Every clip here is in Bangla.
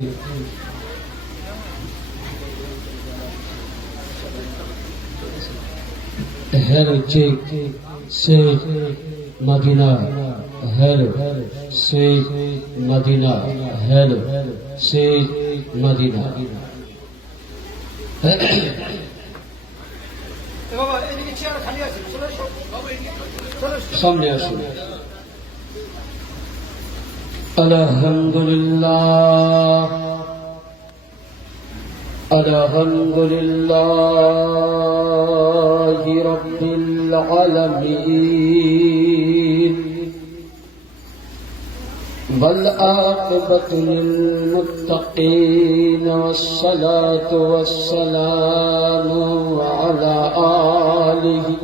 Her cheek, say Madina, her, say Madina, her, say Madina. সামনে আসুন। আলহামদুলিল্লাহ আলহামদুলিল্লাহি রাব্বিল আলামিন ওয়াল আকিবাতু লিল মুত্তাকিন ওয়াসসালাতু ওয়াসসালামু আলা আলিহি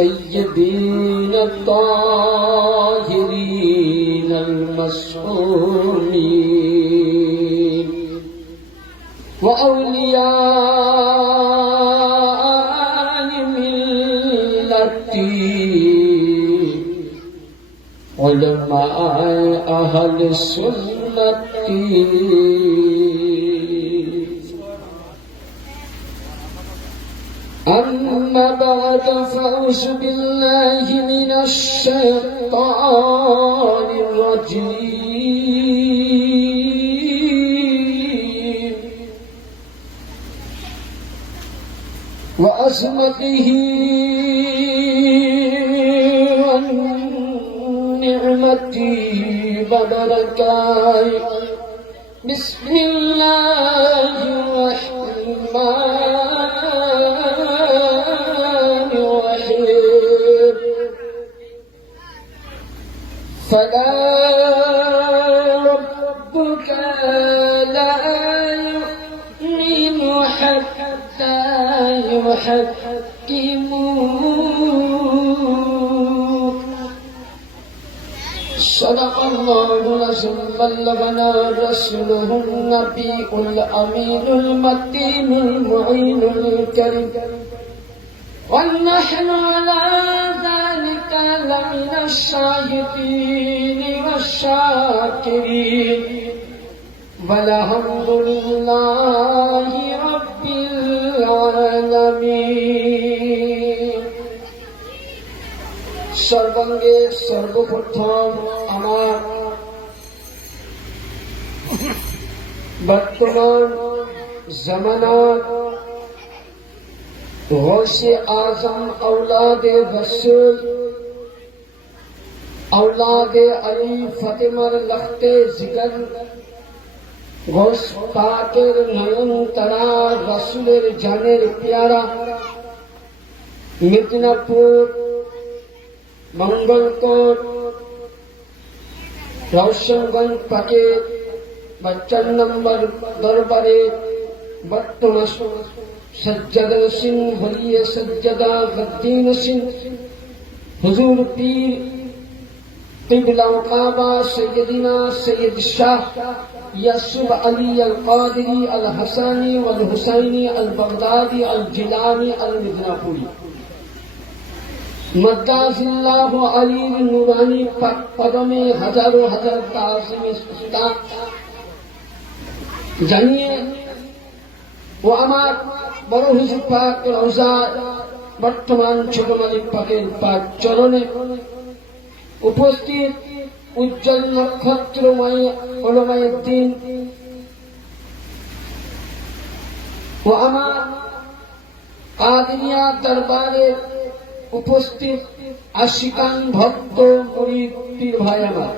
طيبين الطاهرين المسؤولين وأولياء ملتي علماء أهل السنة أما بعد فأعوذ بالله من الشيطان الرجيم وعظمته ونعمته وبركاته بسم الله الرحمن فلا ربك لا يؤمن حتى يحكموك صدق الله العظيم بلغنا رسوله النبي الأمين المتين المعين الكريم ونحن على ذلك لمن الشاهدين والشاكرين والحمد لله رب العالمين সর্বাঙ্গে সর্বপ্রথম আমার বর্তমান জামানার गौसे आजम औलादे रसूल औलादे अली फतेमर लखते जिगर गौस पाकेर नयन तरा रसूलेर जानेर प्यारा मिदनापुर मंगलकोट रौशनगंज पाकेर 52 नंबर दरबारे बर्तमान सज्जदा सिंह वलिय सज्जदा गद्दीन सिंह हुजूर पीर किबला काबा सैयदना सैयद शाह यसुफ अली अल कादरी अल हसनी वल हुसैनी अल बगदादी अल जिलानी अल मिदनापुरी मद्दाजिल्लाहु अली नूरानी पदमे हजारों हजार ताज़ीम इस्ताक जानिए ও আমার বড় হুজুর পাক রওজা বর্তমান ছোট মালিক পাকের পাক চরণে উপস্থিত উজ্জ্বল নক্ষত্রময় ওলামায়ে দ্বীন ও আমার কাদিয়া দরবারে উপস্থিত আশিকান ভক্ত মুরিদ পীর ভাই আমার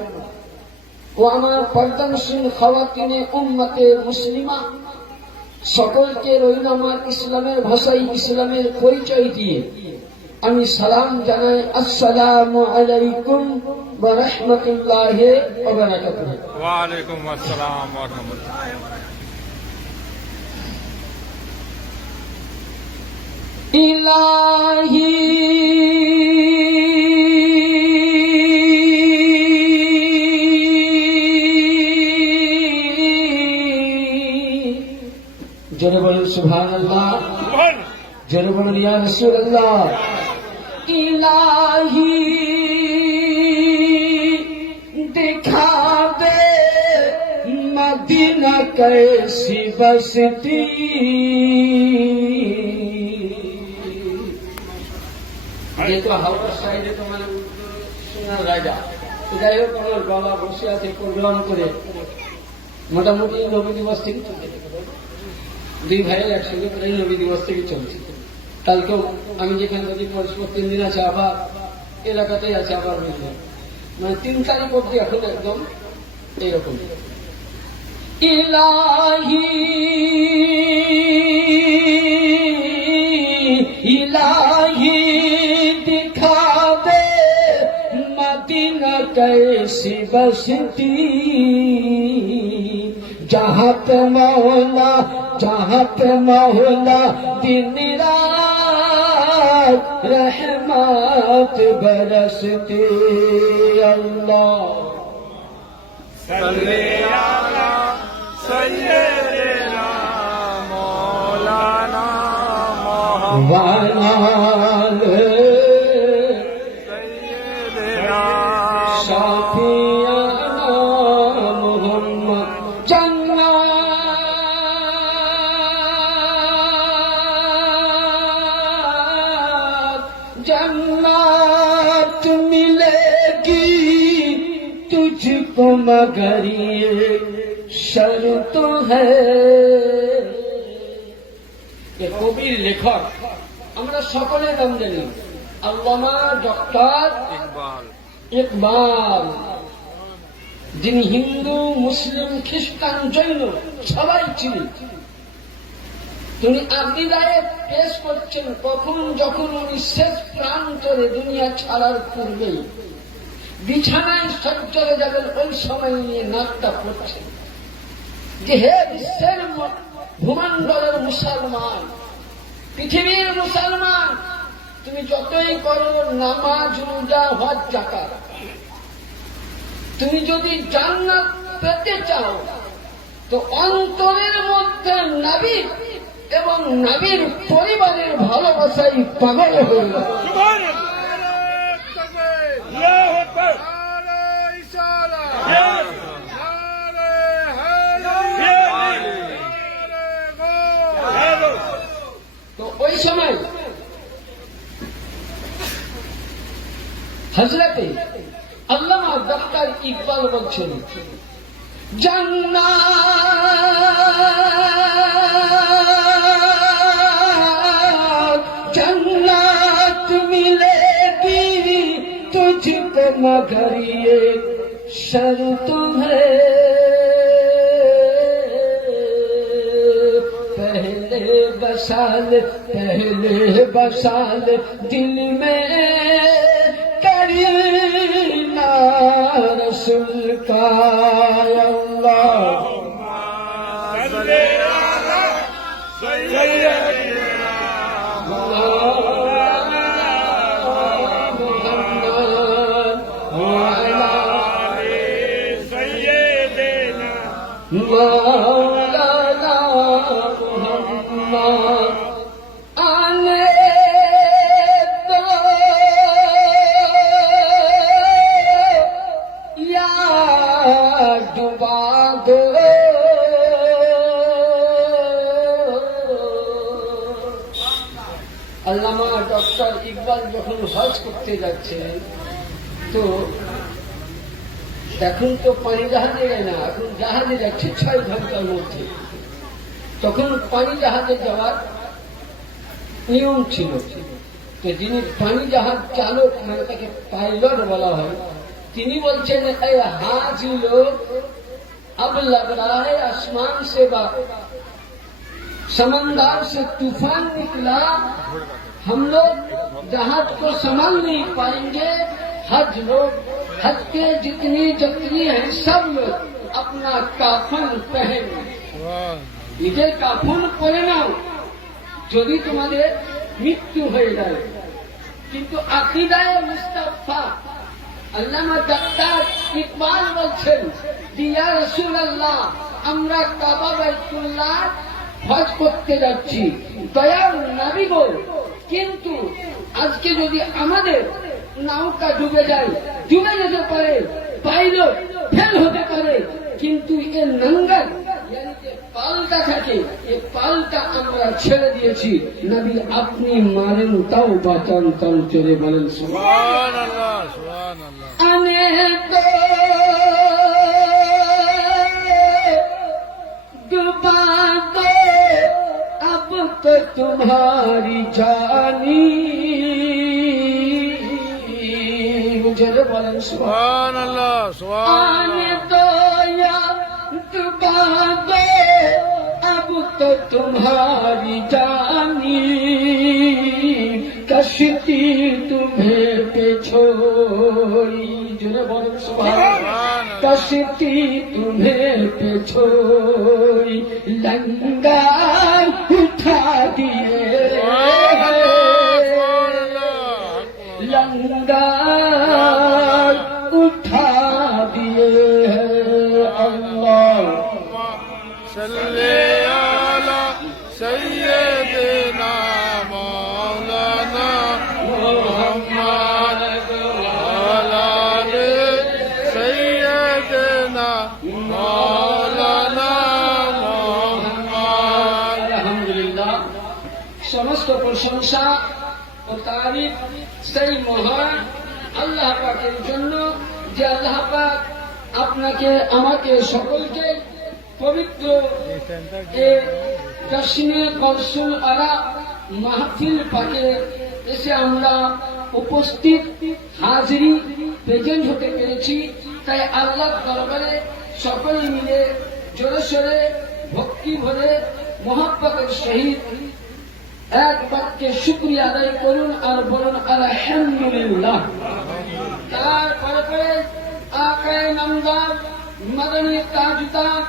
ও আমার পর্দানশীল খাওয়াতিনে উম্মতে মুসলিমা সকলকে রইল আমার ইসলামের ভাষায় ইসলামের পরিচয় দিয়ে আমি সালাম জানাই আসসালামু আলাইকুম ওয়া রাহমাতুল্লাহি ওয়া বারাকাতুহু। ওয়া আলাইকুম আসসালাম ওয়া রাহমাতুল্লাহ। ইলাহি জোরে বলুন সুবহানাল্লাহ, জোরে বলুন ইয়া রাসূলুল্লাহ। ইলাহি दिखा दे मदीना कैसी बसती ये तो हावड़ा साइडे तो মানে সোনার রাজা যাই হোক আমার বাবা বসে আছে প্রোগ্রাম করে মোটামুটি নবী দিবস থেকে চলছে দুই ভাইয়ের একসঙ্গে প্রায় নবী দিবস থেকে চলছে কালকেও আমি যেখানে যদি পরস্পর 3 দিন আছে আবার এলাকাতেই আছে আবার বুঝলাম মানে 3 তারিখ অব্দি এখন একদম এইরকম ইলাহি ইলাহি दिखा दे मदीना कैसी बसती जहाँ पे मौला दिन रात रहमत बरसती अल्लाह सल्ले अला सय्यिदना मौलाना वाल सय्यिदना शाफियाना मोहम्मद जन्नत मिलेगी तुझको मगर ये शर्त है কবির লেখক আমরা সকলে নাম জানি আল্লামা ডক্টর इकबाल ইকবাল যিনি হিন্দু মুসলিম খ্রিস্টান জৈন সবাই চিনি তিনি আকিদায়ে পেশ করছেন কখন যখন উনি শেষ প্রান্তরে দুনিয়া ছাড়ার পূর্বেই বিছানায় সজ্জরে যাবেন ওই সময় নিয়ে নাকটা পড়ছেন যে হে বিশ্বের ভূমণ্ডলের মুসলমান পৃথিবীর মুসলমান তুমি যতই করো নামাজ রোজা হজ যাকাত তুমি যদি জান্নাত পেতে চাও তো অন্তরের মধ্যে নবী এবং নবীর পরিবারের ভালোবাসায় পাগল হয়ে যাও सुभान अल्लाह अकबर नारे इशारा नारे हैदर তো ওই সময় হযরতে আল্লামা ডক্টর ইকবাল বলছেন जन्नत जन्नत मिलेगी तुझको मगर ये शर्त है पहले बसाल दिल में करीना रसूल का अल्लाह सल्ले अला सय्यिदना सय्यिदना मौलाना मोहम्मद आने दो या डुबा दो আল্লামা ডক্টর ইকবাল যখন হজ করতে যাচ্ছেন তো এখন তো পানি জাহাজে যায় না, এখন জাহাজে যাচ্ছে 6 ঘন্টার মধ্যে। তখন পানি জাহাজে যাওয়ার নিয়ম ছিল। তো যিনি পানি জাহাজ চালক মানে তাকে পাইলট বলা হয়, তিনি বলছেন এই হাজ লোক अब लग रहा है आसमान से समंदर से तूफान निकला, हम लोग जहाज को संभाल नहीं पाएंगे। हज लोग हज के जितनी जतनी है सब लोग अपना काफन पहन নিজের কাফন পরে নাও যদি তোমাদের মৃত্যু হয়ে যায়। কিন্তু আকীদায়ে মুস্তাফা আল্লামা ডক্টর ইকবাল বলছেন ইয়া রাসূলুল্লাহ, আমরা কাবা বাইতুল্লাহ হজ করতে যাচ্ছি, দয়ার নবী গো, কিন্তু আজকে যদি আমাদের নৌকা ডুবে যায়, ডুবে যেতে পারে, পাইলট ফেল হতে পারে, কিন্তু এর নাঙ্গাল यानी যে পালটা থাকে এই পালটা আমরা ছেড়ে দিয়েছি। নবী আপনি মারেন তাও বাঁচান, তাও চলে বলেন সুবহানাল্লাহ সুবহানাল্লাহ। আনে তো डुबा दो अब तो तुम्हारी जानी, मुझे बोलन সুবহানাল্লাহ आने সুবহানাল্লাহ। दो या डुबा दो अब तो तुम्हारी जानी, कश्ती तुम्हें पे छोड़ी, जुने बोलन कश्ती तुम्हें पे छोड़ी, लंगर उठा दिए, लंगर उठा दिए अल्लाह सल्ले अला सय्यिदना मौलाना मुहम्मद अला सय्यिदना मौलाना मुहम्मद। আলহামদুলিল্লাহ, সমস্ত প্রশংসা ও তারিফ সেই মহান আল্লাহ পাকের জন্য যে আল্লাহ পাক আপনাকে আমাকে সকলকে পবিত্র দর্শনে কৌশল আরা মাহফিল পাকে এসে আমরা উপস্থিত হাজিরি প্রেজেন্ট হতে পেরেছি। তাই আল্লাহ দরবারে সকলে মিলে জোরে সোরে ভক্তি ভরে মোহাব্বতের সহিত এক বাক্যে শুকরিয়া আদায় করুন আর বলুন আলহামদুলিল্লাহ। তারপরে পরে আকায়ে নামদার মাদানী তাজদার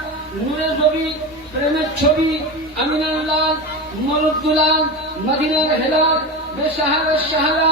নূরে ছবি প্রেমের ছবি আমিনাল্লাহ মরুদ্দুলাল মদিনার হেলাল বেসাহারের সাহারা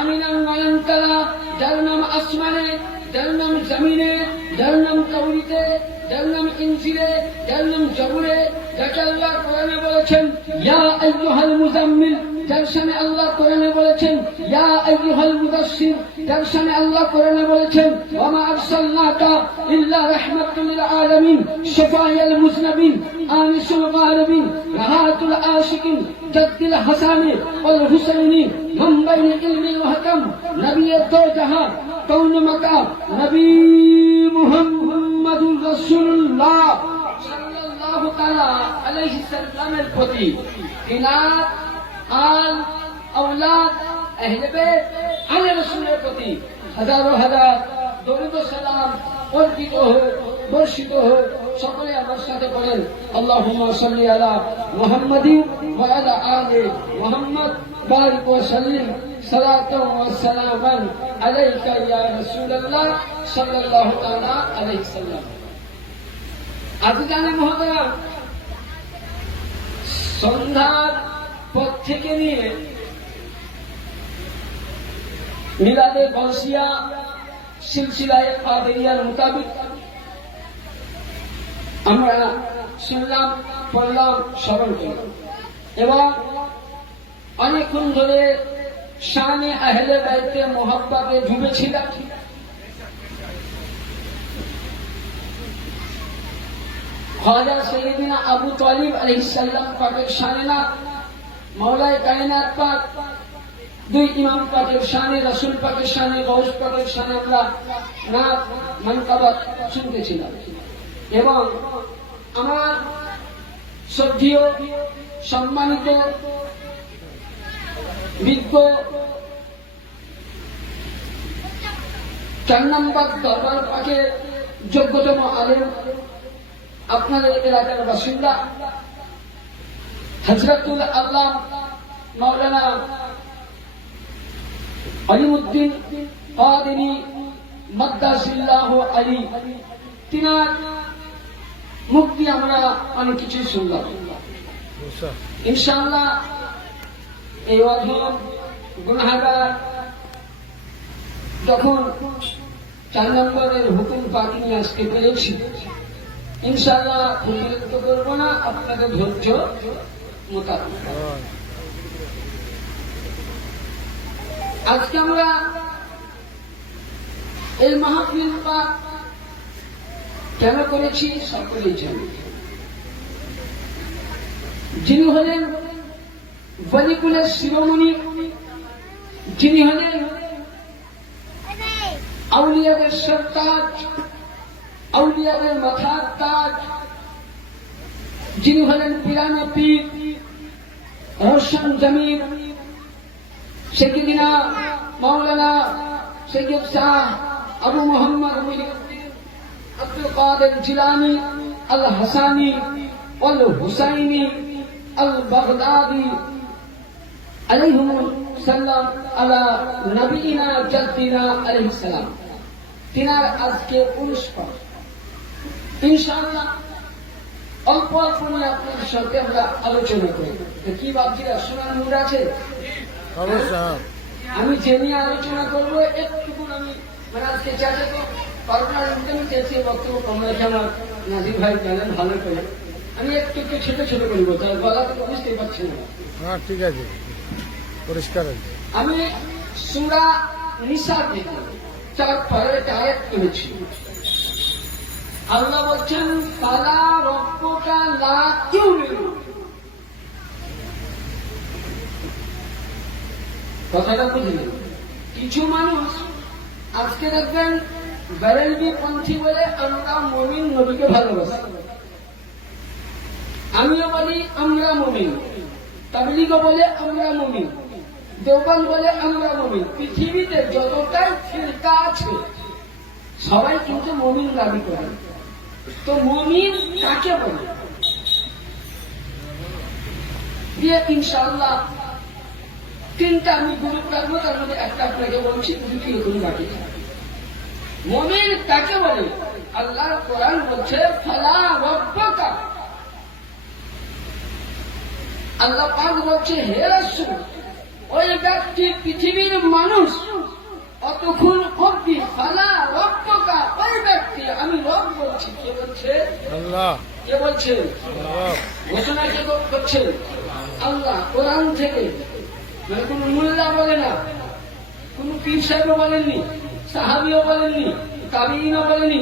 আমিনার নয়নতারা, যার নাম আসমানে, যার নাম জমিনে, যার নাম কৌরিতে, যার নাম ইনজিলে, যার নাম জবুরে, যাকে আল্লাহ কোরআনে বলেছেন ইয়া আইয়ুহাল মুজাম্মিল, যার সামনে আল্লাহ কোরআনে বলেছেন ইয়া আইয়ুহাল মুদাসসির, যার সামনে আল্লাহ কোরআনে বলেছেন ওয়া মা আরসালনাকা ইল্লা রাহমাতাল লিল আলামিন, শাফায়াল মুজনাবিন, আনিসুল গারিবিন, রাহাতুল আশিকিন, জাদ্দিল হাসানি ওয়াল হুসাইনি, মানবাইন ইলমিল ওয়াহকাম, নবী দো জাহান কৌন মাকাম, নবী মুহাম্মাদুর রাসূলুল্লাহ সাল্লাল্লাহু তাআলা আলাইহি সাল্লামের প্রতি ইনাত আল আওলাদ আহলে বাইত আলে রাসূলের প্রতি হাজারো হাজার দরুদ ও সালাম অর্পিত হোক, বর্ষিত হোক। সকলে আমার সাথে বলেন আল্লাহুম্মা সাল্লি আলা মুহাম্মাদিন ওয়া আলা আলি মুহাম্মদ বারিক ওয়া সাল্লিম সালাতান ওয়া সালামান আলাইকা ইয়া রাসূলুল্লাহ সাল্লাল্লাহু তাআলা আলাইহি সাল্লাম। আজিজানে মহোদয়, সন্ধ্যার পর থেকে নিয়ে মিলাদে গৌসিয়া সিলসিলায়ে কাদেরিয়ার মোতাবেক আমরা শুনলাম, পড়লাম, স্মরণ করলাম এবং অনেকক্ষণ ধরে শানে আহলে বাইতে মোহাব্বতে ডুবেছিলাম। খাজা সৈয়দিনা আবু তালিব আলাইহিস সালাম পাকের শানে না, মাওলায়ে কায়নাত পাক, দুই ইমাম পাকের শানে, রাসূল পাকের শানে, গৌস পাকের শানে আমরা নাত মানকাবাত শুনতেছিলাম এবং আমার শ্রদ্ধেয় সম্মানিত বিজ্ঞ 4 নম্বর দরবার পাকের যোগ্যতম আলেম, আপনাদের এলাকার বাসিন্দা হযরতুল আল্লাহ মাওলানা আলিমউদ্দিন কাদেরী মাদ্দাসিল্লাহু আলী, তিনার মুক্তি আমরা অনেক কিছু শুনলাম। ইনশাআল্লাহ এই অধম গুনাহগার যখন 4 নম্বরের হুকুম পাক নিয়ে আজকে পেয়েছি, ইনশাআল্লাহ বিরক্ত করব না, আপনাদের ধৈর্য মোতাবেক। আজকে আমরা এই মাহফিল পাক কেন করেছি সকলেই জানি। যিনি হলেন বলিকুলের শিরোমণি, যিনি হলেন আউলিয়াদের সরতাজ, আউলিয়াদের মাথার তাজ, যিনি হলেন পিরানা পীর রোশন জমির সৈয়দিনা মাওলানা সৈয়দ শাহ আবু মোহাম্মদ মুহিউদ্দিন আব্দুল কাদের জিলানী আল হাসানি আল হুসাইনি আল বাগদাদি আলাইহিমুস সালাম আলা নবীনা জাদ্দিনা আলাইহিস সালাম। তিনার আজকে 19 পাঠ। ইনশাআল্লাহ অল্প অল্প নিয়ে আপনাদের সাথে আমরা আলোচনা করি। কি ভাবছিলা, শোনার মুড আছে? অবশ্যই। আমি যে নিয়ে আলোচনা করবো একটুকুন আমি আজকে চাচা তো করোনার ইন্টারভিউ চেয়েছি, বক্তব্য কম রেখে আমার নাজির ভাই জানেন ভালো করে। আমি একটু একটু ছোট ছোট করে বলতে হবে, গলা তো বুঝতেই পারছি না। হ্যাঁ ঠিক আছে, পরিষ্কার আছে। আমি সূরা নিসা থেকে 4 পারের আয়াত করেছি। আল্লাহ বলছেন ফালা রব্বুকা লা ইউমিনু। কথাটা বুঝলেন? কিছু মানুষ আজকে দেখবেন বেরেলভি পন্থী বলে আমরা মুমিন নবীকে ভালোবাসি, আমিও বলি আমরা মুমিন, তাবলীগও বলে আমরা মুমিন, দেওবন্দ বলে আমরা মুমিন। পৃথিবীতে যতটাই ফিরকা আছে সবাই কিন্তু মুমিন দাবি করে। তো মুমিন কাকে বলে? দিয়ে ইনশাআল্লাহ 3টা আমি গ্রুপ রাখবো, তার মধ্যে একটা আপনাকে বলছি, দুটি এগুলো বাকি। মুমিন কাকে বলে? আল্লাহর কোরআন বলছে ফালা রব্বাকা। আল্লাহ পাক বলছে হে রাসূল, ওই ব্যক্তি পৃথিবীর মানুষ অতক্ষণ অব্দি ফালা রব্বাকা, ওই ব্যক্তি, আমি রব বলছি। কে বলছে? আল্লাহ। কে বলছে? আল্লাহ। ঘোষণা কে করছে? আল্লাহ। কোরআন থেকে, মানে কোন মোল্লা বলে না, কোন পীর সাহেবও বলেননি, সাহাবিও বলেননি, তাবিঈনও বলেনি,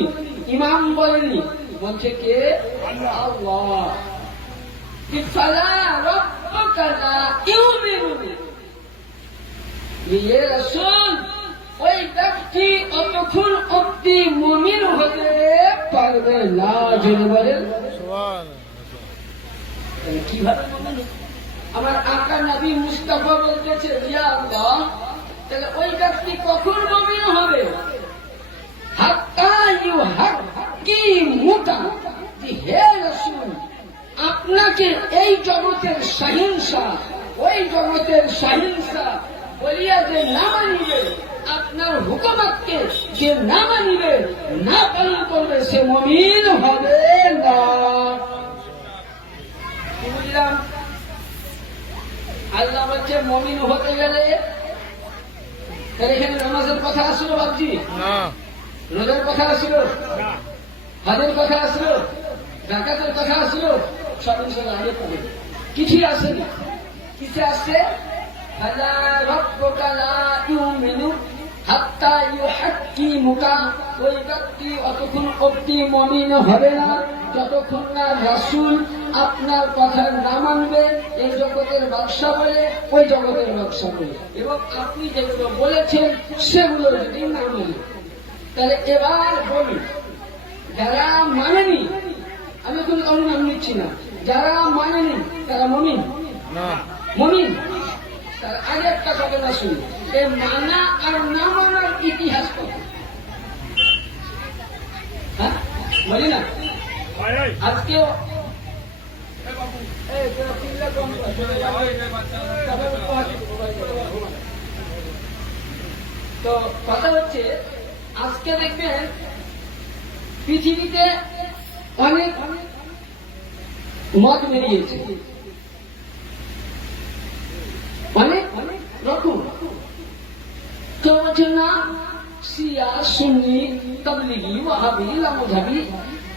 ইমাম বলেননি, বলছে কে? আল্লাহ। ফালা রব্বাকা লা ইউমিনুন। ইয়ে রাসূল, ওই ব্যক্তি অতক্ষণ অব্দি মুমিন হতে পারবে না। যদি বলেন সুবহানাল্লাহ। কিভাবে মুমিন? আমার আকা নবী মুস্তাফা বলতেছে ইয়া আল্লাহ, তাহলে ওই ব্যক্তি কখন মুমিন হবে? হাত্তা ইউহাক্কিমুকা। হে রাসূল, আপনাকে এই জগতের শাহিনশাহ, ওই জগতের শাহিনশাহ বলিয়া যে না মানিবে, আপনার হুকুমতকে যে না মানিবে, না পালন করবে, সে মুমিন হবে না। কি বুঝলাম? আল্লাহ বলছে মুমিন হতে গেলে এখানে নামাজের কথা আসলো, বাবজি না, রোজার কথা আসলো, হজের কথা আসলো, জাকাতের কথা আসলো, সব ইনশাআল্লাহ আগে পড়ে। কিছুই আসেনি। কিছু আসছে ফালা রব্বুকা লা ইউমিনু হাত্তা ইউহাক্কিমুকা। ওই ব্যক্তি অতক্ষণ অব্দি মুমিন হবে না যতক্ষণ না রাসূল আপনার কথা না মানবে, এই জগতের ব্যবসা বলে, ওই জগতের ব্যবসা বলে, এবং আপনি যেগুলো বলেছেন সেগুলো যদি না মানে। তাহলে এবার বলুন, যারা মানেনি, আমি কোনো কারণ নাম নিচ্ছি না, যারা মানেনি তারা মুমিন না, মুমিন। তার আগে একটা ঘটনা শুনি, এই মানা আর না মানার ইতিহাস কত, হ্যাঁ বলি না? আজকেও তো কথা হচ্ছে, আজকে দেখবেন পৃথিবীতে অনেক মত বেরিয়েছে, অনেক রকম। কেউ বলছে না শিয়া, সুন্নি, তাবলীগী, ওয়াহাবি, লামধাবি,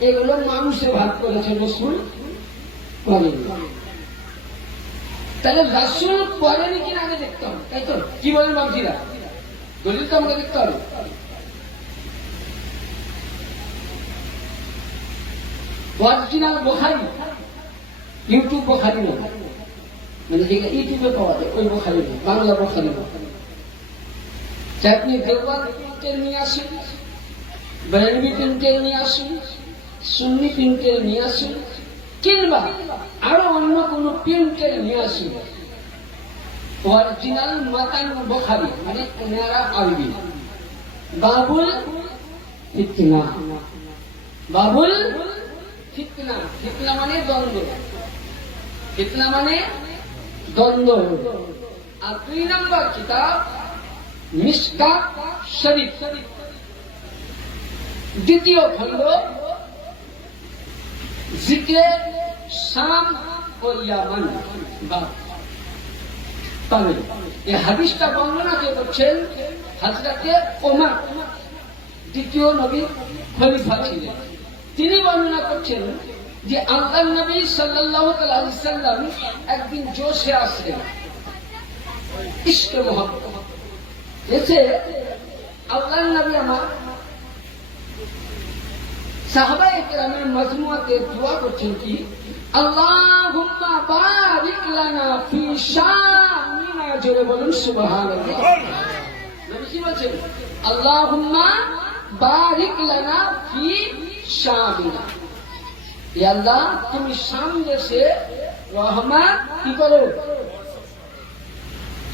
এগুলো মানুষে ভাগ করেছে, রাসূল করেনি। তাহলে রাসূল করেনি কিনা আগে দেখতে হবে, তাই তো? কি বলেন বাবজিরা? দলিল তো আমাকে দেখতে হবে। অরিজিনাল বোখারি, ইউটিউব বোখারি না, মানে যেটা ইউটিউবে পাওয়া যায় ওই বোখারি না, বাংলা বোখারি না। আপনি দেওবন্দ প্রিন্টের নিয়ে আসুন, বেরেলভি প্রিন্টের নিয়ে আসুন, সুন্নি প্রিন্টের নিয়ে আসুন, কিংবা আরো অন্য কোন প্রিন্টের নিয়ে আসুন, অরিজিনাল মাতান বোখারি মানে ওনারা আরবি, বাবুল ফিতনা, বাবুল ফিতনা, ফিতনা মানে দ্বন্দ্ব, ফিতনা মানে দ্বন্দ্ব। আর 2 নম্বর কিতাব মিশকাত শরীফ, দ্বিতীয় খণ্ড জিক্রে শাম ও ইয়ামান বাব। তামিল এই হাদিসটা বর্ণনা কে করছেন? হযরতে ওমর, দ্বিতীয় নবীর খলিফা ছিলেন। তিনি বর্ণনা করছেন যে আল্লাহর নবী সাল্লাল্লাহু আলাইহি ওয়াসাল্লাম একদিন জোশে আসলেন, ইশকে মোহাম্মদ এসে আল্লাহর নবী আমার সাহাবায়ে কেরামের মজমুআতে দোয়া করছেন কি, আল্লাহুম্মা বারিক লানা ফি শামিনা, জোরে বলুন সুবহানাল্লাহ। নবী কি বলছেন? আল্লাহুম্মা বারিক লানা ফি শামিনা, ইয়া আল্লাহ তুমি শাম দেশে রহমত কি করো।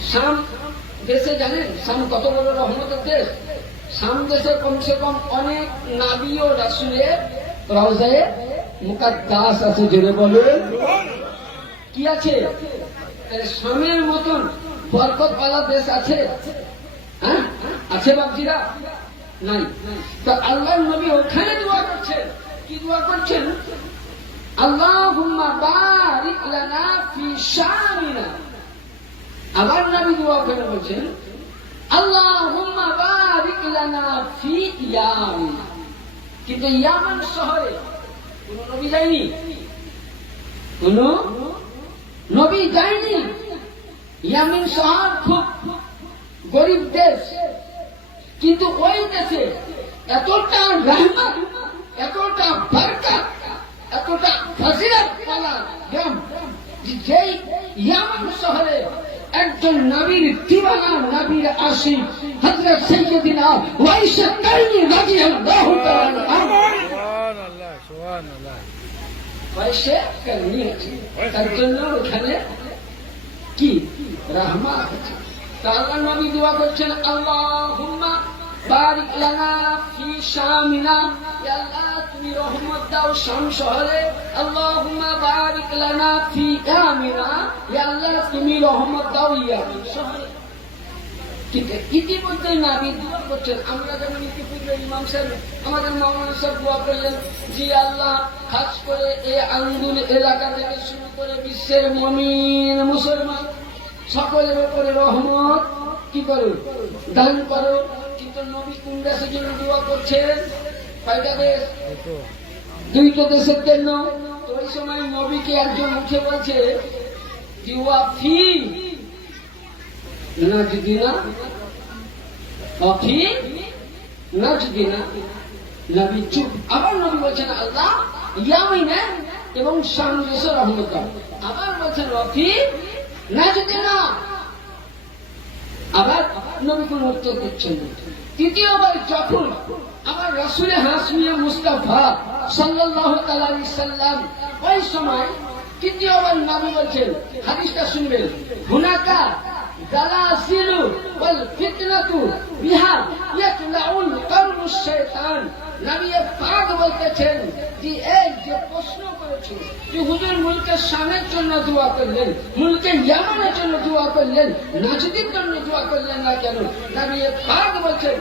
শাম দেশে জানেন শাম কত বড় রহমতের দেশ? শাম দেশে কমসে কম অনেক নবী ও রাসূলের রওজায়ে মুকাদ্দাস আছে, জোরে বলুন কি আছে? শামের মতন বরকতওয়ালা দেশ আছে? হ্যাঁ আছে বাপজিরা? নাই। তো আল্লাহর নবী ওখানে দোয়া করছেন, কি দোয়া করছেন? আল্লাহুম্মা বারিক লানা ফি শামিনা। আবার নবী দোয়া করে বলছেন আল্লাহুম্মা বারিক লানা ফি ইয়ামিনা। কিন্তু ইয়ামান শহরে কোন নবী যায়নি, কোন নবী যায়নি। ইয়ামিন শহর খুব গরিব দেশ, কিন্তু ওই দেশে এতটা রহমত, এতটা বরকত, এতটা ফজিলত পাওয়া গেল যেই ইয়ামান শহরে একজন নবীর দিওয়ানা, নবীর আশিক হযরত সাইয়্যিদিনা ওয়াইসা কারনী রাদিয়াল্লাহু তাআলা সুবহানাল্লাহ, সুবহানাল্লাহ। ওয়াইসা কারনী তার জন্য ওখানে কি রহমত আছে। আল্লাহ নবী দোয়া করছেন আল্লাহুম্মা বারিক লানা ফি শামিনা, ইয়া আল্লাহ তুমি রহমত দাও শাম শহরে। আল্লাহুম্মা বারিক লানা ফি ইয়ামিনা, ইয়া আল্লাহ তুমি রহমত দাও ইয়ামিন শহরে। ঠিক আছে, ইতিমধ্যে নবী দোয়া করছেন। আমরা যেমন ইতিপূর্বে ইমাম সাহেব আমাদের মাওলানা সাহেব দোয়া করলেন যে আল্লাহ খাস করে এই আঙ্গুল এলাকা থেকে শুরু করে বিশ্বের মুমিন মুসলমান সকলের উপরে রহমত কি করো দান করো। কিন্তু নবী কোন দেশের জন্য দোয়া করছেন? কয়টা দেশ? 2টা দেশের জন্য। তো ওই সময় নবীকে একজন উঠে বলছে ফি নাজদিনা, ফি নাজদিনা। নবী চুপ। আবার নবী বলছেন আল্লাহ ইয়ামিনা এবং শাম দেশে রহমত দাও। আবার বলছেন ফি নাজদিনা। আবার নবী কোন উত্তর দিচ্ছেন না। তৃতীয়বার যখন আমার রাসূলে হাসমিয়ে মুস্তাফা সাল্লাল্লাহু আলাইহি সাল্লাম ওই সময় তৃতীয়বার নবী বলছেন, হাদিসটা শুনবেন, হুনাকা জালাসিলু ওয়াল ফিতনাতু বিহা ইয়াতলাউল কলবুশ শাইতান। নবী পাক বলতেছেন যে এই যে প্রশ্ন করেছে যে হুজুর মুলকে শামের জন্য দোয়া করলেন, মুলকে ইয়ামানের জন্য দোয়া করলেন, নাজদের জন্য দোয়া করলেন না কেন? নবী পাক বলছেন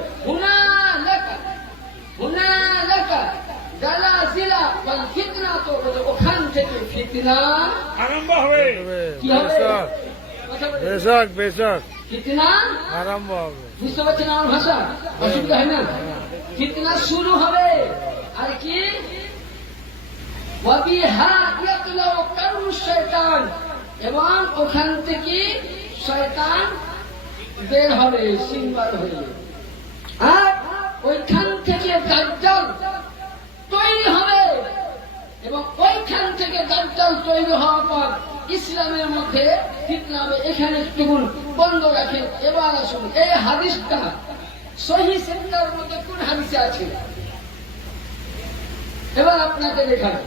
হুনালাকা জালাসিলা ওয়াল ফিতনাতু, ওখান থেকে ফিতনা আরম্ভ হবে। কি হবে? বেশক বেশক ফিতনা আরম্ভ হবে। বুঝতে পারছেন আমার ভাষা? অসুবিধা হয় না? ফিতনা শুরু হবে। আর কি? ওয়াবিহা ইয়াতলাউ কারুশ শয়তান, এবং ওখান থেকে শয়তান বের হবে, সিংবার হয়ে। আর ওইখান থেকে দাজ্জাল তৈরি হবে। এবং ওইখান থেকে দাজ্জাল তৈরি হওয়ার পর ইসলামের মধ্যে ফিতনা হবে। এখানে একটু বন্ধ রাখেন। এবার আসুন এই হাদিসটা সহিহ সিত্তার মধ্যে কোন হাদিসে আছে এবার আপনাকে দেখাবো।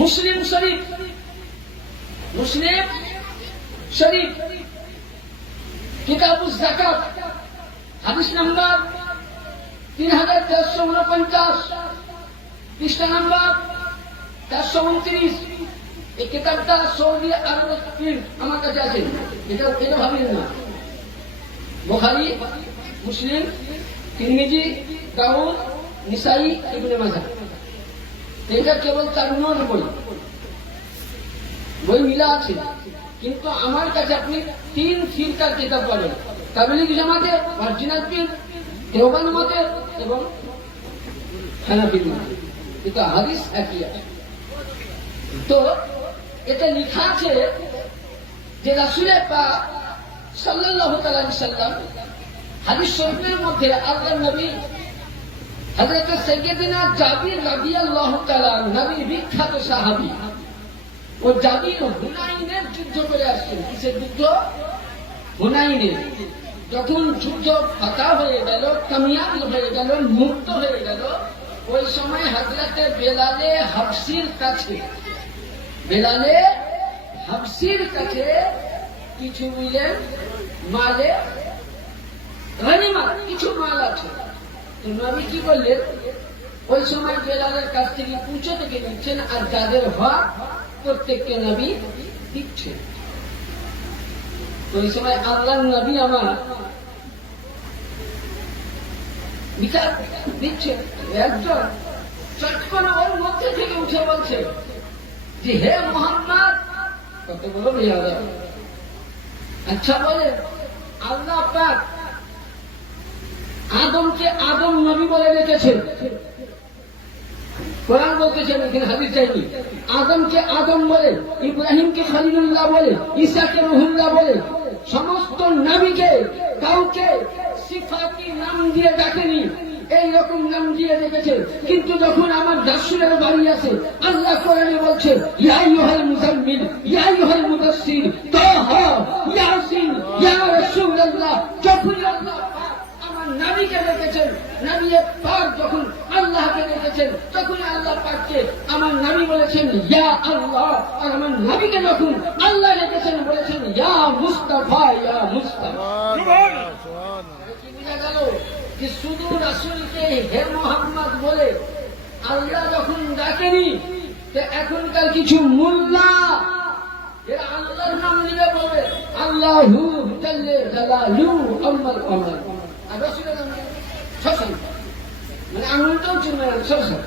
মুসলিম শরীফ কিতাবুজ যাকাত হাদিস নাম্বার 3449, পৃষ্ঠা নাম্বার 429। এই কিতাবটা সৌদি আরবের প্রিন্ট আমার কাছে আছে। এটা ভাবেন না, বুখারী, মুসলিম, তিরমিজি, দাউদ, নিসাই, ইবনে মাজাহ, এটা কেবল 4 নম্বর বই মিলা আছে। কিন্তু আমার কাছে আপনি 3 ফিরকার কিতাব পাবেন, তাবলীগ জামাতের অরিজিনাল প্রিন্ট, দেওবন্দ মতের এবং হানাফি মতের, কিন্তু হাদিস একই আছে। তো এটা লেখা আছে যে রাসূল পাক সাল্লাল্লাহু আলাইহি ওয়াসাল্লাম হাদিস শরীফের মধ্যে আল্লাহর নবী হযরত সাইয়্যিদিনা জাবির রাদিয়াল্লাহু তাআলা নবীর বিখ্যাত সাহাবী ও জাবির হুনাইনের যুদ্ধ করে আসছেন। কিসের যুদ্ধ? হুনাইনের। যখন যুদ্ধ ফাতা হয়ে গেল, কামিয়াবি হয়ে গেল, মুক্ত হয়ে গেল, ওই সময় হযরতে বেলালে হাবশির কাছে কিছু বুঝলেন মালে গনিমত, কিছু মাল আছে। তো নবী কি করলেন, ওই সময় বেলালের কাছ থেকে পুঁছো থেকে নিচ্ছেন, আর যাদের হক প্রত্যেককে নবী দিচ্ছেন। ওই সময় আল্লাহর নবী আমার বিচার দিচ্ছে, একজন চট করে ওর মধ্যে থেকে উঠে বলছে যে হে মুহাম্মদ, কত বড় বেয়াদব। আচ্ছা বলে আল্লাহ পাক আদমকে আদম নবী বলে রেখেছেন, কোরআন বলতেছেন, এখানে হাদিস চাইনি। আদমকে আদম বলে, ইব্রাহিমকে খলিলুল্লাহ বলে, ঈসাকে রুহুল্লাহ বলে, সমস্ত নবীকে কাউকে সিফাতি নাম দিয়ে ডাকেনি, এইরকম নাম দিয়ে রেখেছে। কিন্তু যখন আমার রাসূলের বাড়ি আছে, আল্লাহ কোরআনে বলছে ইয়া আইয়ুহাল মুজাম্মিল, ইয়া আইয়ুহাল মুদাসসির, তাহা, ইয়াসিন, ইয়া রাসূলুল্লাহ। যখন আল্লাহ আমার নবীকে রেখেছেন, নবী পাক যখন আল্লাহকে রেখেছেন, তখন আল্লাহ পাককে আমার নবী বলেছেন ইয়া আল্লাহ, আর আমার নবীকে যখন আল্লাহ রেখেছেন বলেছেন ইয়া মুস্তাফা, ইয়া মুস্তাফা। কি বুঝা গেল যে শুধু রাসূলকে হে মুহাম্মদ বলে আল্লাহ যখন ডাকেনি, তো এখনকার কিছু মোল্লা এরা আল্লাহর নাম নিয়ে বলবে আল্লাহু জাল্লে জালালুহু আম্মাল কামাল, আর রাসূলের নাম সসন, মানে আঙুলটাও চুমে সসন।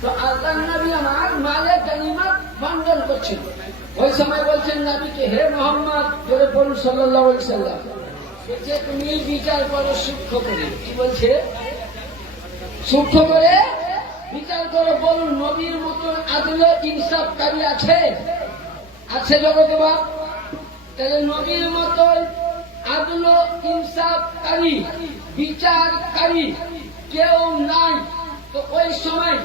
তো আল্লাহর নবী আমার মালে গনিমত বন্টন করছেন। ওই সময় বলছেন নবীকে হে মুহাম্মদ, জোরে বলুন সাল্লাল্লাহু আলাইহি ওয়াসাল্লাম, বলছে তুমি বিচার করো সূক্ষ্ম করে। কি বলছে? সূক্ষ্ম করে বিচার করো। বলুন নবীর মতন আদল ইনসাফকারী আছে? আছে জগতে বাপ? তাহলে নবীর মতন আদল ইনসাফকারী বিচারকারী কেউ নাই। তো ওই সময়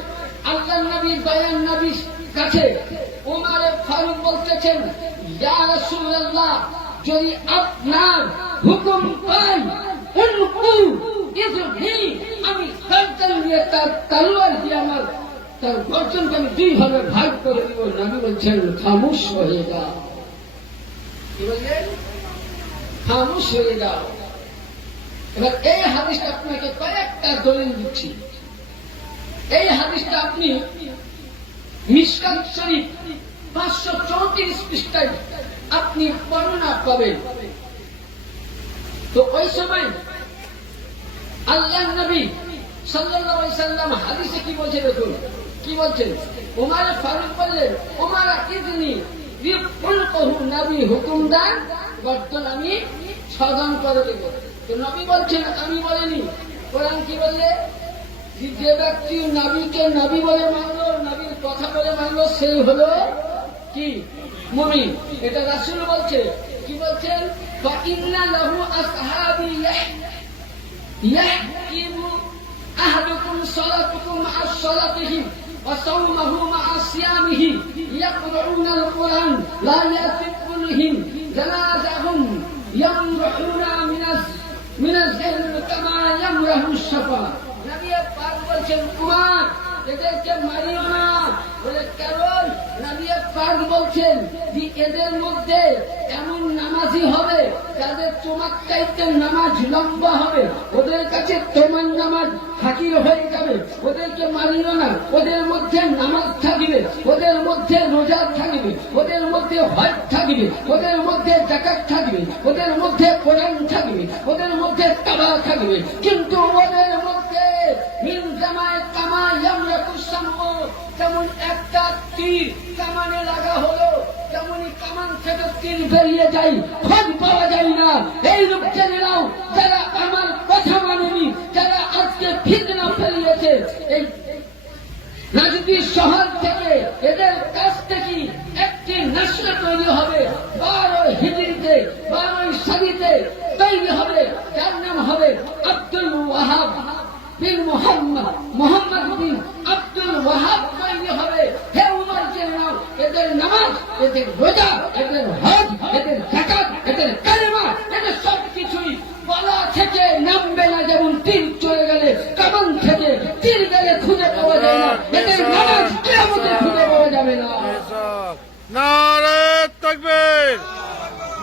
আল্লাহ নবী দয়ান নবীর কাছে ওমর ফারুক বলতেছেন ইয়া রাসূলুল্লাহ, যদি আপনার হুকুম পাই আমি গর্জন দিয়ে তার তলোয়ার দিয়ে আমার তার গর্জনকে আমি 2 ভাগে ভাগ করে দিব। নবী বলছেন খামোশ হয়ে যাও। কি বললেন? খামোশ হয়ে যাও। এবার এই হাদিসটা আপনাকে কয়েকটা দলিল দিচ্ছি। এই হাদিসটা আপনি মিশকাত শরীফ 534 পৃষ্ঠায় আপনি বর্ণনা পাবেন। তো ওই সময় আল্লাহর নবী সাল্লাল্লাহু আলাইহি সাল্লাম হাদিসে কি বলছে দেখুন, কি বলছেন? ওমর ফারুক বললেন ওমর ইদনি বিফুলকহু, নবী হুকুম দেন গর্দন আমি সাধন করে দেব। তো নবী বলছেন আমি বলিনি। কোরআন কি বললে? যে ব্যক্তি নবীকে নবী বলে মানলো, নবীর কথা বলে মানলো, সেই হলো কি? মুমিন। এটা রাসূল বলছে। কি বলছেন? ফাইন্না লাহু আসহাবি ইয়াহকিমু أحدكم صلاتكم مع صلاته وصومه مع صيامه يقرؤون القرآن لا يأتونهم جنازهم يمرحون من الذهن كما يمرح الشفا নবী পাক বলছেন কুমার এদেরকে মারিও না বলে কারণ নবী পাক বলছেন যে এদের মধ্যে এমন নামাজি হবে যাদের তোমার চাইতে নামাজ লম্বা হবে ওদের কাছে তোমার নামাজ হাকির হয়ে যাবে ওদেরকে মারিও না ওদের মধ্যে নামাজ থাকবে ওদের মধ্যে রোজা থাকবে ওদের মধ্যে হজ থাকবে ওদের মধ্যে যাকাত থাকবে ওদের মধ্যে কোরআন থাকবে ওদের মধ্যে তাওবা থাকবে কিন্তু ওদের মধ্যে মিন জামায়ে কামা ইয়ামরাকুস সামু যেমন একটা তীর কামানে লাগা হলো যেমনই কামান থেকে তীর বেরিয়ে যায় খোঁজ পাওয়া যায় না এই লোকজনেরাও যারা আমার কথা মানেনি যারা আজকে ফিতনা ফেলিয়েছে এই নাজদি শহর থেকে এদের কাছ থেকে একটি নসল তৈরি হবে 12 হিজরিতে 12 সদীতে তৈরি হবে যার নাম হবে আব্দুল ওয়াহাব বিন মোহাম্মদ বিন আব্দুল ওয়াহাব তৈরি হবে হে উমর জেনাও এদের নামাজ এদের রোজা এদের হজ এদের যাকাত এদের কালেমা এদের সব কিছুই বলা থেকে নামবে না যেমন তীর চলে গেলে কামান থেকে তীর গেলে খুঁজে পাওয়া যায় না এদের নামাজ কিয়ামতে খুঁজে পাওয়া যাবে না নারে তাকবীর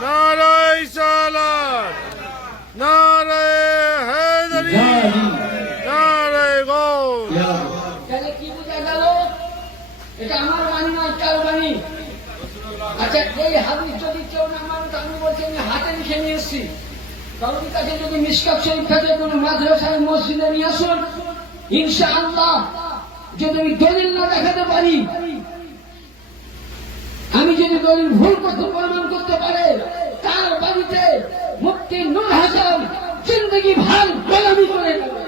নারে সালাত নারে হায়দারি নারে গৌস তাহলে কি বোঝা গেল এটা আমার বাণী নয় কার বাণী আচ্ছা এই হাদিস যদি কেউ না মানে আমি বলছি আমি হাতে লিখে নিয়ে এসেছি কারোর কাছে যদি মিশকাত শরীফ থাকে কোন মাদ্রাসায় মসজিদে নিয়ে আসুন ইনশাআল্লাহ যদি আমি দলিল না দেখাতে পারি আমি যদি দলিল ভুল করতে প্রমাণ করতে পারে তার বাড়িতে মুফতি নূর হাসান জিন্দগি ভার গোলামি করে নেবে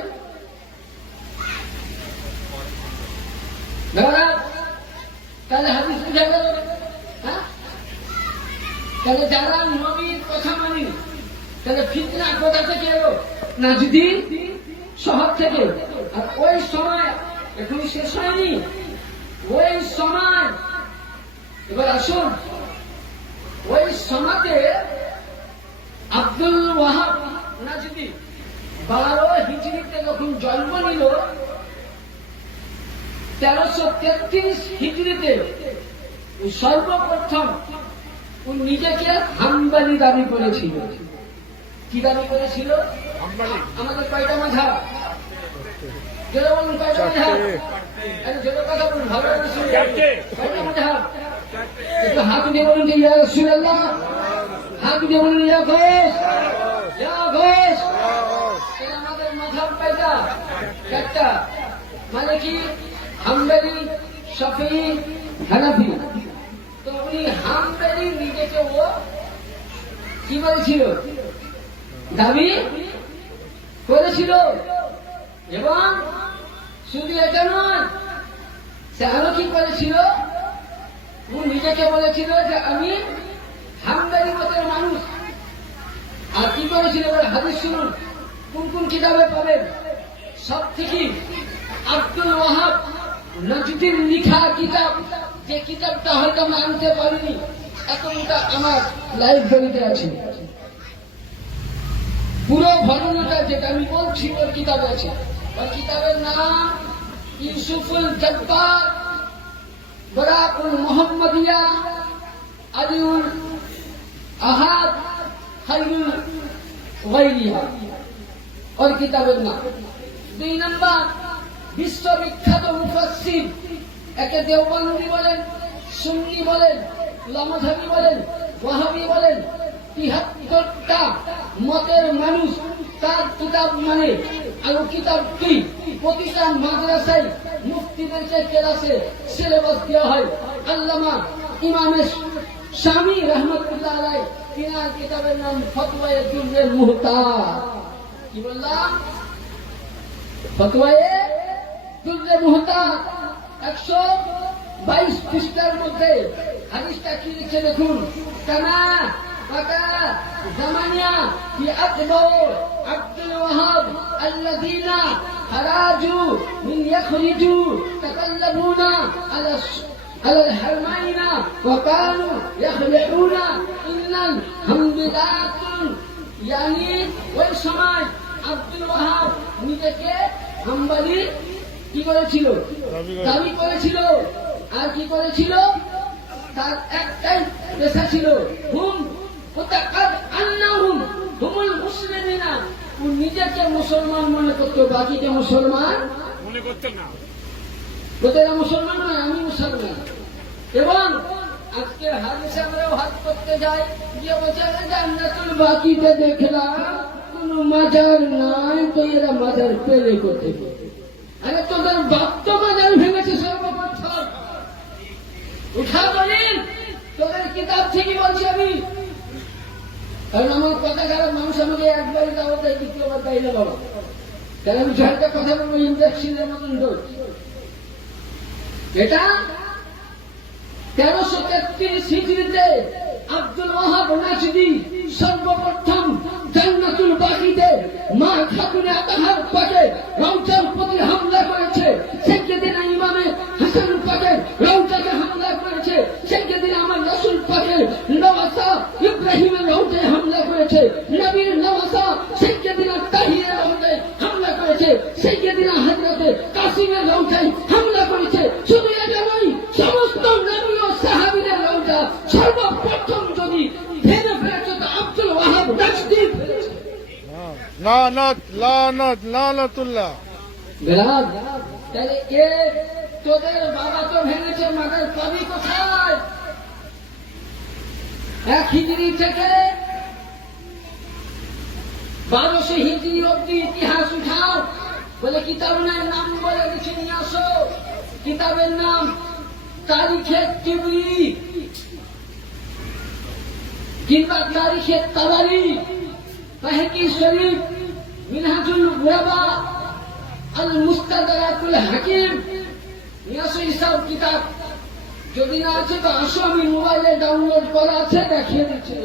তাহলে হাদিস বুঝা গেল হ্যাঁ তাহলে যারা নবীর কথা মানি তাহলে ফিতনা কোথা থেকে এলো নাজদি শহর থেকে আর ওই সময় এখনই শেষ হয়নি ওই সময় এবার আসুন ওই সমাজে আব্দুল ওয়াহাব নাজদি 12 হিজরিতে যখন জন্ম নিল 1333 হিজরিতে সর্বপ্রথম ও নিজেকে হাম্বলি দাবি করেছিল কি দাবি করেছিল আমাদের কয়টা মাঝহাব যেটা বলুন কয়টা মাঝহাব যেটা কথা বলুন ভালো কয়টা মাঝহাব একটু হাত দিয়ে বলুন যে ইয়া রাসূলুল্লাহ হাত দিয়ে বলুন ইয়া ঘোষ আমাদের মাঝহাব কয়টা একটা মানে কি হাম্বলি শাফিঈ হানাফি তো উনি হাম্বলি নিজেকে ও কি বলেছিল দাবি করেছিল এবং শুধু এটা নয় সে আরো কি করেছিল ও নিজেকে বলেছিল যে আমি হাম্বলি মতের মানুষ আর কি করেছিল হাদিস শুনুন কোন কোন কিতাবে পাবেন সব থেকে আব্দুল ওয়াহাব নজদির লিখা কিতাব যে কিতাবটা হয়তো আমি আনতে পারিনি এতটা আমার লাইব্রেরিতে আছে পুরো ঘটনাটা যেটা আমি বলছি ওর কিতাবে আছে ওর কিতাবের নাম ইউসুফুল জব্বার বরাকুল মোহাম্মদিয়া আলিউল আহাদ খাইরুল গায়রিহা ওর কিতাবের নাম 2 নম্বর বিশ্ববিখ্যাত মুফাসসির একে দেওবন্দি বলেন সুন্নি বলেন লামাধাবি বলেন ওয়াহাবি বলেন ৭৩টা মতের মানুষ তার কিতাব মানে আর কিতাবটি প্রতিটা মাদ্রাসায় মুফতিদেরকে ক্লাসে সিলেবাস দেওয়া হয় আল্লামা ইমামে শামী রাহমাতুল্লাহ আলাইহি তিনার কিতাবের নাম ফতওয়ায়ে দুররে মুহতাজ কি বললাম ফতওয়ায়ে দুররে মুহতাজ 122 পৃষ্ঠার মধ্যে হাদিসটা কি লিখে দেখুন কানা فكا زمانيا في أتباع عبد الوهاب الذين خراجوا من يخرجوا تقلبون على الحرمين وكانوا يخلعون إن الحمدلات يعني ওই সময় আব্দুল ওয়াহাব নিজেকে হাম্বলি কি করেছিল, দাবি করেছিল। আর কি করেছিল, তার একটাই পেশা ছিল, হুম ওতাকাদ আন্নাহুম হুমুল মুসলিমিনা। ও নিজেকে মুসলমান মনে করতো, বাকিকে মুসলমান মনে করতেন না। তোদের মুসলমান নয়, আমি মুসলমান। এবং আজকে হাদিসে আমরাও হাত করতে যাই, গিয়ে বলছে জান্নাতুল বাকিতে দেখলাম কোন মাজার নাই, তো এরা মাজার পেলে করতে। আরে তোদের বাপ তো মাজার ভেঙেছে সর্বপ্রথম। উঠা বলেন তোদের কিতাব ঠিকই বলছি আমি, কারণ আমার কথা খারাপ মানুষ আমাকে একবারই দাওয়াত দেয়, দ্বিতীয়বার দেয় না বাবা। তাহলে আমি ঝাড়টা কথা বলবো ইঞ্জেকশনের মতন ডোজ। এটা 1333 হিজরিতে আব্দুল ওয়াহাব নাজদি সর্বপ্রথম জান্নাতুল বাকিতে মা খাতুনে আতাহার পাকে রওজার প্রতি হামলা করেছে। সাইয়েদিনা ইমামে হাসান পাকের রওজাকে হামলা করেছে। সাইয়েদিনা আমার রাসূল পাকের নওয়াসা ইব্রাহিমের রওজায় হামলা করেছে। নবীর নওয়াসা সাইয়েদিনা তাহিরের রওজায় হামলা করেছে। সাইয়েদিনা হযরতে কাসিমের রওজায় হামলা করেছে। শুধু এটা নয়, সমস্ত নবী ও সাহাবীদের রওজা সর্বপ্রথম যদি ভেঙে ফেলেছে তো আব্দুল ওয়াহাব নাজদি ফেলেছে। লানাতুল্লাহ। বেলাল, তাহলে এ তোদের বাবা তো ভেঙেছে, মাদের পাবি কোথায়? 1 হিজরি থেকে 1200 হিজরি অব্দি ইতিহাস উঠাও। বলে কিতাবের নাম বলে কিছু নিয়ে আসো। কিতাবের নাম তারিখে তিবরি কিংবা তারিখে তাবারি, বাহকি শরীফ, মিনহাজুল গুরাবা, আল মুস্তাদরাকুল হাকিম। নিয়ে আসো হিসাব কিতাব। যদি না আছে তো আসো, আমি মোবাইলে ডাউনলোড করা আছে, দেখিয়ে দিচ্ছি।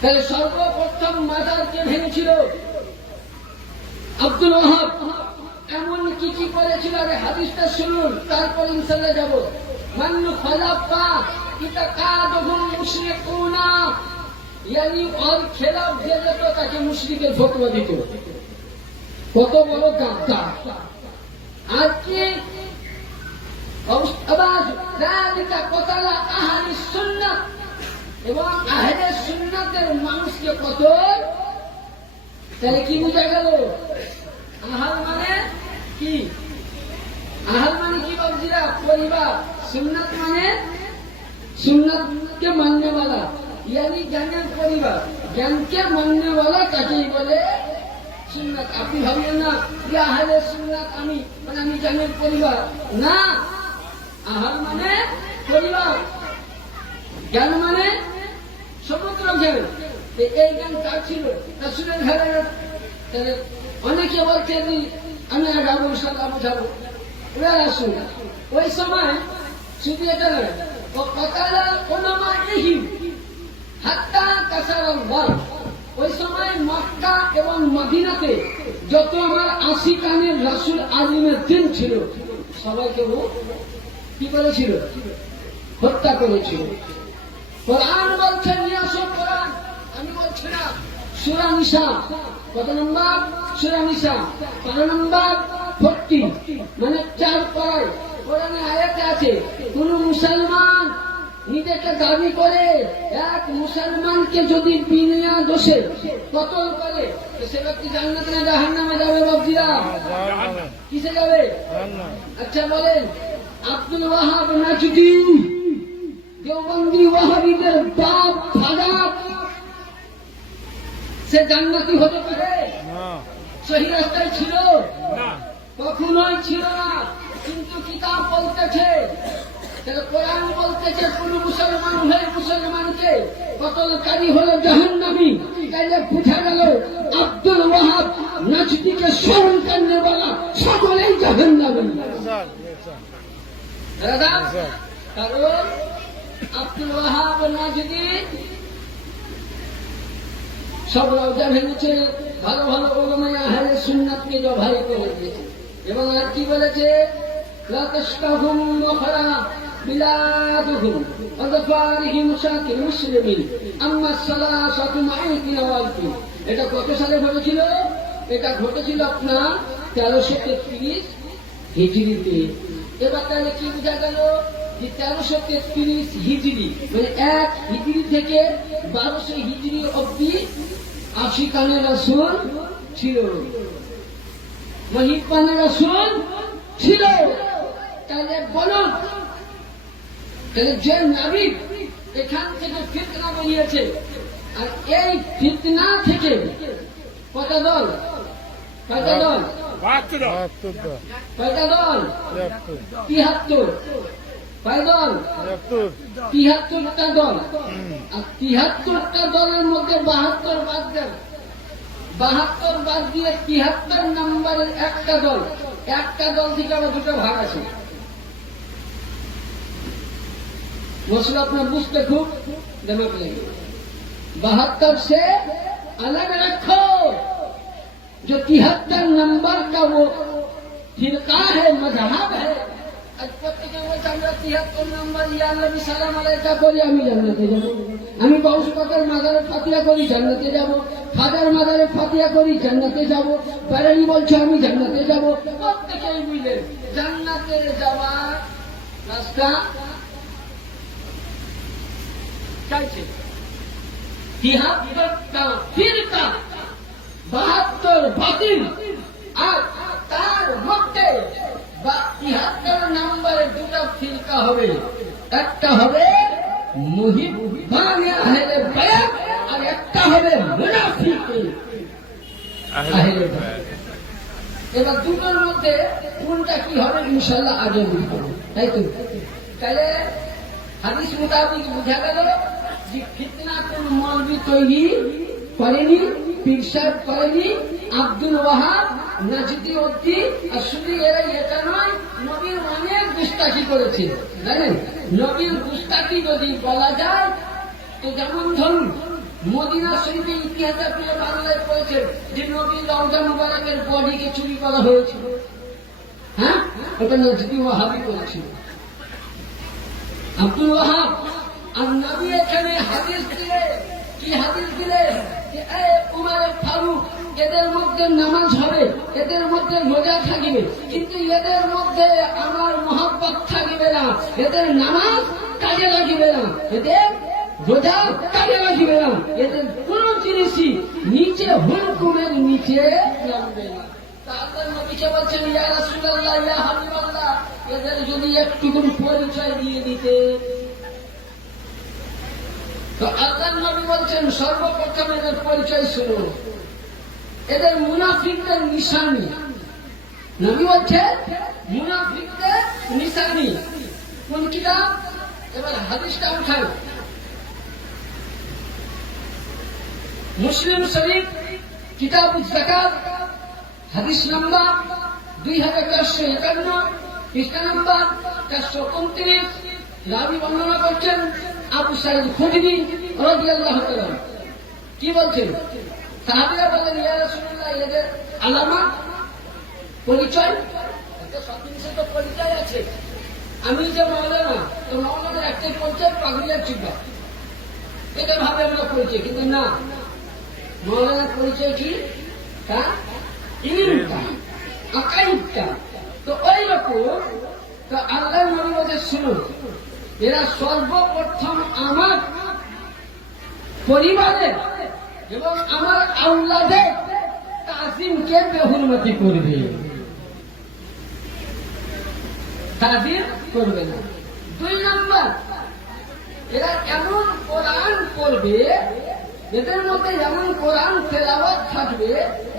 তাহলে সর্বপ্রথম মাজারকে ভেঙেছিল আব্দুল ওয়াহাব। এমন কি কি করেছিল, আরে হাদিসটা শুনুন, তারপর ইনশাআল্লাহ যাব। মান্নু ফালাফা ইতাকাদুহুম মুশরিকুনা, यानी और খেলাফ যে যেত তাকে মুশরিকের ফতোয়া দিত। কত বড় গাদ্দার! আজকে আবাজ যালিকা কতলা আহলে সুন্নাত, এবং আহলে সুন্নাতের মানুষকে কত। তাহলে কি বোঝা গেল? আহাল মানে কি? আহাল মানে কি বাবজিরা? পরিবার। সুন্নাত মানে সুন্নাতকে মাননে वाला, यानी জ্ঞানের পরিবার। জ্ঞানকে মাননে वाला তাকেই বলে সুন্নাত। আপনি ভাবলেন না যে আহলে সুন্নাত আমি মানে আমি জ্ঞানের পরিবার, না। আহাল মানে পরিবার, জ্ঞান মানে সমুদ্র জ্ঞান। এই জ্ঞান কার ছিল? রাসূলের ঘরে। তাহলে অনেকে বলছে যে আমি আগাবো, ইনশাআল্লাহ বুঝাবো। এবার আসুন, ওই সময় শুধু এটা নয়, ওয়াকালা উলামাইহিম হাত্তা কাসারাল্লাহ। ওই সময় মক্কা এবং মদিনাতে যত আমার আশিকানের রাসূল আযীমের দিন ছিল, সবাইকে ও কি করেছিল? হত্যা করেছিল। কোরআন বলছে নিয়ে আসো কোরআন, আমি বলছি না। সূরা নিসা কত নম্বর? সূরা নিসা 12 নম্বর 40, মানে 4 পারায় কোরআনে আয়াতে আছে, কোন মুসলমান নিজেকে দাবি করে এক মুসলমানকে যদি বিনা দোষে কতল করে, সে ব্যক্তি জান্নাতে না জাহান্নামে যাবে? বাবজিরা কিসে যাবে? আচ্ছা বলেন, আব্দুল ওয়াহাব নাজদি দেওবন্দি ওয়াহাবিদের বাপ দাদা, সে জান্নাতি হতে পারে? সহি রাস্তায় ছিল? কখনোই ছিল না। কিন্তু কিতাব বলতেছে, কোরআন বলতেছে, কোন মুসলমান হয়ে মুসলমানকে কতলকারী হলো জাহান্নামী। তাইলে বুঝা গেল আব্দুল ওয়াহাব নাজদিকে স্মরণ করনে वाला সকলেই জাহান্নামী। দাদা, কারণ আব্দুল ওয়াহাব নাজদি সব রওজা ভেঙেছে, ভালো ভালো ওলামায়ে আহলে সুন্নাতকে জবাই করে দিয়েছে। এবং আর কি বলেছে, লা তাশকাহুম ওয়াখরা বিলাদুহুম ওয়াযফারিহিম শাকির মুসলিমিন আম্মা সালাসাতু মাইতি নওয়ালকি। এটা কত সালে ঘটেছিল? এটা ঘটেছিল আপনার 1333 হিজরিতে। এবার তাহলে কি বোঝা গেল যে 1333 হিজরি মানে 1 হিজরি থেকে 1200 হিজরি অব্দি আশিকানে রাসূল ছিল, মহিব্বানে রাসূল ছিল। তাহলে বলুন, তাহলে যে নবী এখান থেকে ফিতনা বেরিয়েছে, আর এই ফিতনা থেকে কয়টা দল? কয়টা দল? 72 কয়টা দল? 73 73। কয় দল? 73টা দল। আর 73টা দলের মধ্যে 72 বাদ দেন। 72 বাদ দিয়ে 73 নম্বরের একটা দল, একটা দল থেকে আবার দুটো ভাগ আছে। मसला अपना बुझते खूब दिमाग लगे। 72 से अलग रखो। जो 73 नंबर का वो फिरका है, मजहब है, আমরা 73 নম্বর ইয়া নবী সালাম আলাইকা করি, আমি জান্নাতে যাব। আমি বাউশ পাকের মাজারে ফাতিহা করি, জান্নাতে যাব। খাজার মাজারে ফাতিহা করি, জান্নাতে যাব। বারেলি বলছে আমি জান্নাতে যাব। প্রত্যেকেই বুঝলেন জান্নাতে যাওয়ার রাস্তা চাইছে। 73টা ফিরকা, 72 বাতিল। আর তার মধ্যে 73 নম্বরে দুটো ফিরকা হবে। একটা হবে মুহিব্বানে আহলে বায়াত, আর একটা হবে মুনাফিকে আহলে বায়াত। এবার দুটোর মধ্যে কোনটা কি হবে ইনশাআল্লাহ আগে বুঝবো, তাই তো? তাহলে হাদিস মোতাবেক বোঝা গেল যে ফিতনা কোন মৌলবি তৈরি করেনি, পীর সাহেব করেনি, আব্দুল ওয়াহাব, নাজদি উদ্দিন। আর শুধু এরা এটা নয়, নবীর অনেক গুস্তাখি করেছে, জানেন? নবীর গুস্তাখি যদি বলা যায় তো যেমন ধরুন মদিনা শরীফে ইতিহাসে আপনি বাংলায় পড়েছেন যে নবীর রওজা মুবারকের বডিকে চুরি করা হয়েছিল। হ্যাঁ, ওটা নাজদি ওয়াহাবি করেছিল, আব্দুল ওয়াহাব। আর নবী এখানে হাদিস দিলে, কি হাদিস দিলে যে উমর ফারুক এদের মধ্যে নামাজ হবে, এদের মধ্যে রোজা থাকবে, কিন্তু এদের মধ্যে আমার মহব্বত থাকবে না, এদের নামাজ কাজে লাগবে না, এদের রোজা কাজে লাগবে না, এদের কোন জিনিসই নিচে হুকুমের নিচে নামবে না। তারপর নবীকে বলছেন ইয়া রাসূলুল্লাহ, ইয়া হাবিবাল্লাহ, এদের যদি একটু পরিচয় দিয়ে দিতে। তো আল্লাহর নবী বলছেন সর্বপ্রথম এদের পরিচয় শুনুন, এদের মুনাফিকদের নিশানি। নবী বলছেন মুনাফিকদের নিশানি কোন কিতাব? এবার হাদিসটা উঠান, মুসলিম শরীফ কিতাবুজ যাকাত, হাদিস নাম্বার 2451, পৃষ্ঠা নাম্বার 429। রাবি বর্ণনা করছেন আবু সাঈদ খুদরি রাদিয়াল্লাহু তাআলা। কি বলছেন? সাহাবীরা বলেন ইয়া রাসূলুল্লাহ, এদের আলামত পরিচয়, এদের সব জিনিসের তো পরিচয় আছে। আমি যে মাওলানা, তো মাওলানাদের একটাই পরিচয় পাগড়িয়ার চিহ্ন, এটা ভাবে আমরা পরিচয়। কিন্তু না, মাওলানার পরিচয় কি? তার ইলমটা, আকাইদটা। তো ওই রকম তো আল্লাহর নবী বলে শুনুন, এরা সর্বপ্রথম আমার পরিবারের এবং আমার আওলাদের তাজিমকে বেহুরমতি করবে, তাজিম করবে না। 2 নম্বর, এরা এমন কোরআন পড়বে, এদের মধ্যে এমন কোরআন তেলাওয়াত থাকবে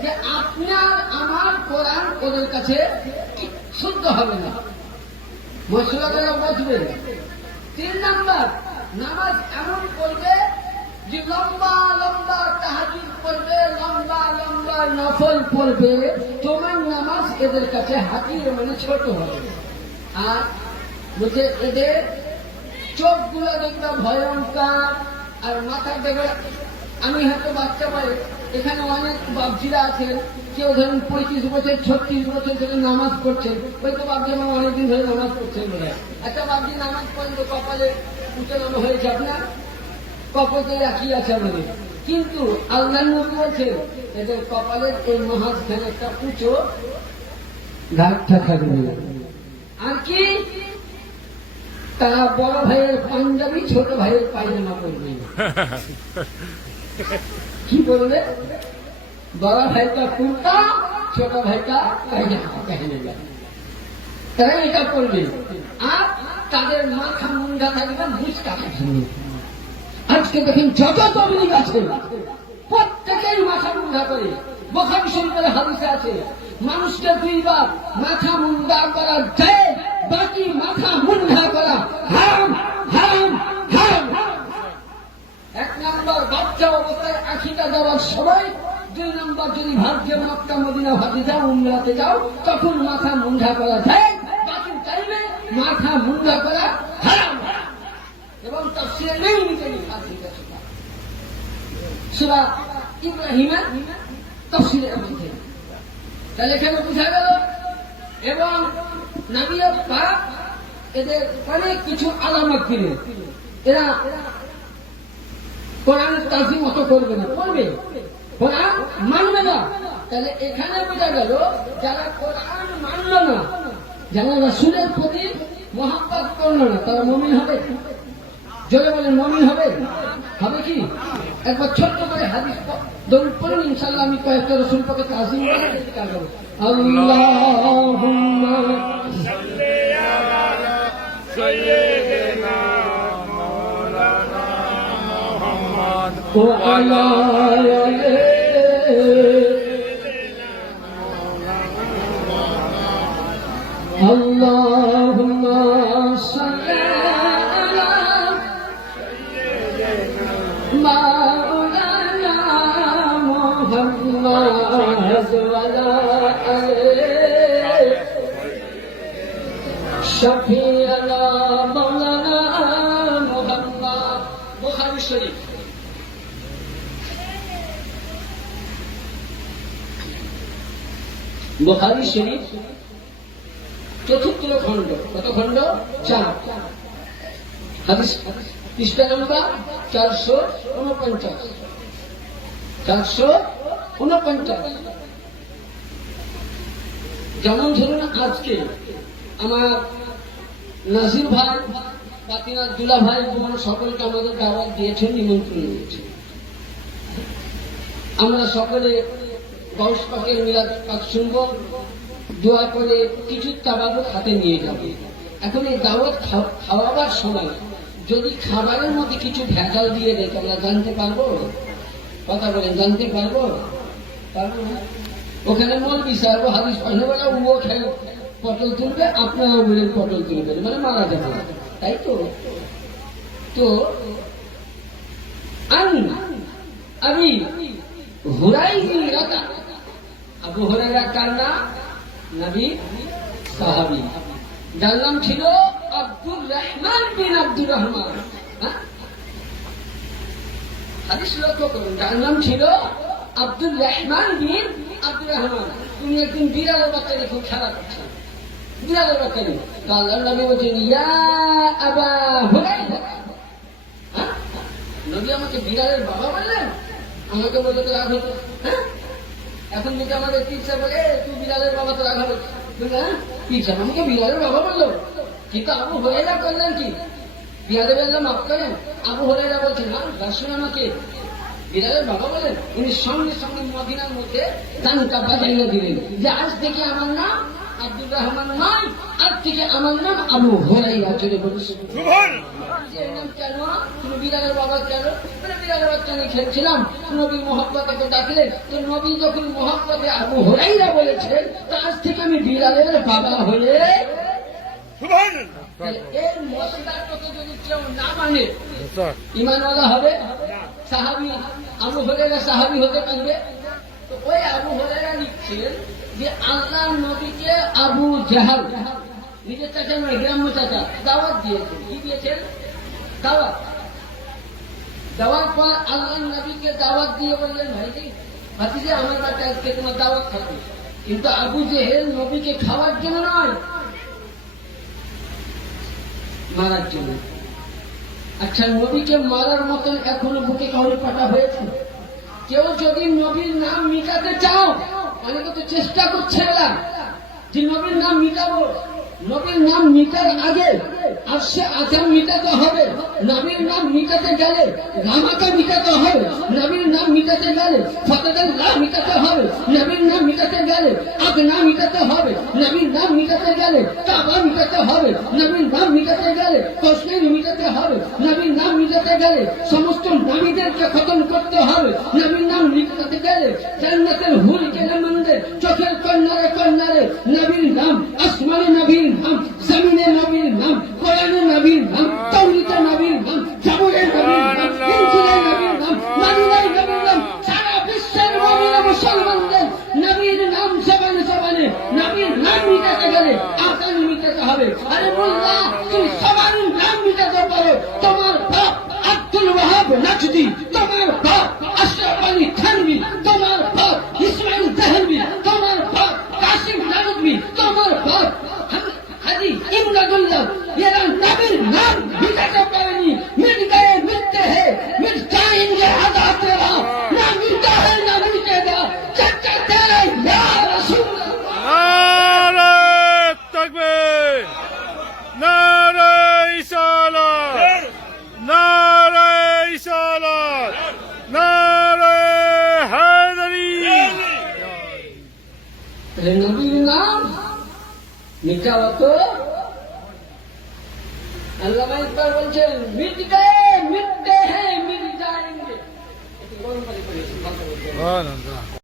যে আপনার আমার কোরআন ওদের কাছে শুদ্ধ হবে না, মশলাগুলো বসবে। 3 নম্বর, নামাজ এমন পড়বে যে লম্বা লম্বা তাহাজ্জুদ পড়বে, লম্বা লম্বা নফল পড়বে, তোমার নামাজ এদের কাছে হাতির মানে ছোট হবে। আর বলছে এদের চোখগুলো দেখবে ভয়ঙ্কর, আর মাথা দেখবে আমি হয়তো বাচ্চা বলে, এখানে অনেক বাবজিরা আছেন, কেউ ধরুন 35 বছর 36 বছর ধরে নামাজ পড়ছেন, ওই তো বাবজি আমার অনেকদিন ধরে নামাজ পড়ছেন বলে। আচ্ছা বাবজি নামাজ পড়েন তো কপালে উচ্চারণ হয়েছে আপনার, কপালে রাখি আছে আমাদের, কিন্তু আল্লাহ নবী বলছেন এদের কপালের এই মাঝখানে একটা উঁচু দাগটা থাকবে। আর কি, তারা বড় ভাইয়ের পাঞ্জাবি ছোট ভাইয়ের পায়জামা পরবে। কি বলবে? বড় ভাইটা কুর্তা, ছোট ভাইটা পায়জামা পহনে যাবে, তারা এটা করবে। আর তাদের মাথা মুন্ডা থাকবে মুচকা থাকবে। আজকে দেখেন যত তবলিগ আছে প্রত্যেকেই মাথা মুন্ডা করে। বুখারী শরীফের হাদিসে আছে মানুষকে দুইবার মাথা মুন্ডা করা যায়, বাকি মাথা মুন্ডা করা হারাম হারাম হারাম। 1 নম্বর বাচ্চা অবস্থায় আখিটা দেওয়ার সময়, 2 নম্বর যদি ভাগ্যে মক্কা মদিনা হাজি যাও উমরাতে যাও তখন মাথা মুন্ডা করা যায়, বাকি টাইমে মাথা মুন্ডা করা হারাম। এবং তাফসীরে নেই নিচে লেখা আছে সূরা ইব্রাহিমের তাফসীরের মধ্যে। তাহলে এখানে বোঝা গেল। এবং নবী পাক এদের অনেক কিছু আলামত দিলেন। এরা কোরআনের তাজিম অত করবে না, করবে কোরআন মানবে না। তাহলে এখানে বোঝা গেল যারা কোরআন মানল না, যারা রাসূলের প্রতি মহব্বত করল না, তারা মুমিন হবে? জোরে বলেন মুমিন হবে? হবে কি? একবার ছোট্ট করে হাদিস দরুদ পড়ুন, ইনশাআল্লাহ আমি কয়েকটা রাসূল পাকের তাজিম করব। আল্লাহুম্মা সাল্লি আলা সাইয়্যিদিনা মাওলানা মুহাম্মদ ওয়া আলা আলিহি আল্লাহুম্মা সাল্লি مولانا محمد وعلى آله شفيعنا مولانا محمد। বুখারী শরীফ বুখারী শরীফ ৪th খণ্ড। কত খণ্ড? 4। হাদিস পৃষ্ঠা নম্বর 449। 449। যেমন ধরুন আজকে আমার নাজির ভাই, পাতিনাথ দুলা ভাই, সকলকে আমাদের দাওয়াত দিয়েছেন, নিমন্ত্রণ দিয়েছেন। আমরা সকলে গাউস পাকের মিলাদ পাক শুনব, দোয়া করে কিছু তাবারুক হাতে নিয়ে যাব। এখন এই দাওয়াত খাওয়াবার সময় যদি খাবারের মধ্যে কিছু ভেজাল দিয়ে দেয় আমরা জানতে পারবো? কথা বলেন, জানতে পারবো? পারবো না। ওখানে মৌলবি সাহেব হাদিস পড়লে বলে ও খেয়ে পটল তুলবে, আপনারাও বলেন পটল তুলবেন, মানে মারা যাবে, তাই তো? তো আমি হুরাইরা, আবু হুরায়রা কার নাম? নবী সাহাবী, যার নাম ছিল আব্দুর রহমান বিন আব্দুর রহমান। হাদিস লক্ষ্য করুন, যার নাম ছিল আব্দুর রহমান বিন আব্দুর রহমান। তুমি একদিন বিড়ালের বাচ্চাকে খুব খেলা করছো, বিড়ালের বাচ্চাকে, তো আল্লাহ নবী বলছেন ইয়া আবা হুরায়রা। নবী আমাকে বিড়ালের বাবা বললেন? আমাকে বলতে তো রাগ হতো। এখন যদি আমাদের টিচার বলে তুই বিড়ালের বাবা, তো রাগ হবে। টিচার আমাকে বিড়ালের বাবা বললো, কিন্তু আবু হুরায়রা করলেন কি? বিড়ালের বেলা মাফ করেন। আবু হুরায়রা বলছেন না, রাসূল আমাকে বিড়ালের বাবা বলেন। উনি সঙ্গে সঙ্গে মদিনার মধ্যে দানটা বাজাইয়া দিলেন যে আজ থেকে আমার নাম আব্দুর রহমান নয়, আজ থেকে আমার নাম আবু হুরায়রা। চলে বলেছে কেন তুমি বিড়ালের বাবা কেন? বিড়ালের বাচ্চা নিয়ে খেলছিলাম, নবীর মহব্বতকে ডাকলেন, তো নবী যখন মহব্বতে আবু হুরায়রা বলেছেন, তো আজ থেকে আমি বিড়ালের বাবা হয়ে এর মশলার কথা যদি কেউ না মানে ইমানওয়ালা হবে? সাহাবী আবু হুরায়রা সাহাবী হতে পারবে? তো ওই আবু হুরায়রা লিখছেন যে আল্লাহ নবীকে আবু জাহাল, নিজের চাচা নয়, গ্রাম্য চাচা, দাওয়াত দিয়েছেন। কি দিয়েছেন? দাওয়াত। দেওয়ার পর আল্লাহ নবীকে দাওয়াত দিয়ে বললেন, ভাইজি ভাতিজা আমার কাছে আজকে তোমার দাওয়াত থাকবে, কিন্তু আবু জেহেল নবীকে খাওয়ার জন্য নয়, মারার জন্য। আচ্ছা, নবীকে মারার মতন এখনো বুকে কাউরে পাঠা হয়েছে? কেউ যদি নবীর নাম মিটাতে চাও, অনেকে তো চেষ্টা করছে না যে নবীর নাম মিটাবো। নবীর নাম মিটার আগে আর সে আজাম মিটাতে হবে। নবীর নাম মিটাতে গেলে রামাকে মিটাতে হবে। নবীর নাম মিটাতে গেলে ফতেদুল্লাহ মিটাতে হবে। নবীর নাম মিটাতে গেলে আগনা মিটাতে হবে। নবীর নাম মিটাতে গেলে কাবা মিটাতে হবে। নবীর নাম মিটাতে গেলে কশ্মীর মিটাতে হবে। নবীর নাম মিটাতে গেলে সমস্ত নবীদেরকে খতম করতে হবে। নবীর নাম মিটাতে গেলে জান্নাতের হুর কেনে মন্দে চোখের কন্যারে কন্যারে নবীর নাম, আসমানে নবীর নাম, জমিনে নবীর নাম, কোরআনে নবীর নাম, তাওরাতে নবীর নাম, জাবুরে নবীর নাম, ইনজিলে নবীর নাম, মদিনায় নবীর নাম, সারা বিশ্বের মুমিন মুসলমানদের নবীর নাম জবানে জবানে। নবীর নাম মিটাতে গেলে আকান মিটাতে হবে। আরে মোল্লা, তুমি সবার নাম মিটাতে পারো। তোমার বাপ আব্দুল ওয়াহাব নাজদি, তোমার বাপ আশরাফ আলী থানভী, তোমার বাপ ইসমাইল দেহলভী, তোমার বাপ কাসিম নানভী, তোমার বাপ হাজি ইমদাদুল্লাহ, এরা নবীর নাম মিটাতে পারেনি। মিট গয়ে মিটতে हैं, मिट जाएंगे आधा तेरा, ना मिटा है ना मिटेगा, चचा तेरा या रसूल। नारे तकबीर, नारे रिसालत, नारे रिसालत, नारे हैदरी। नबीर नाम मिटाओ तो अल्लाह इकबाल বলছেন, मिट गए मिटते हैं मिट जाएंगे। सुभान अल्लाह।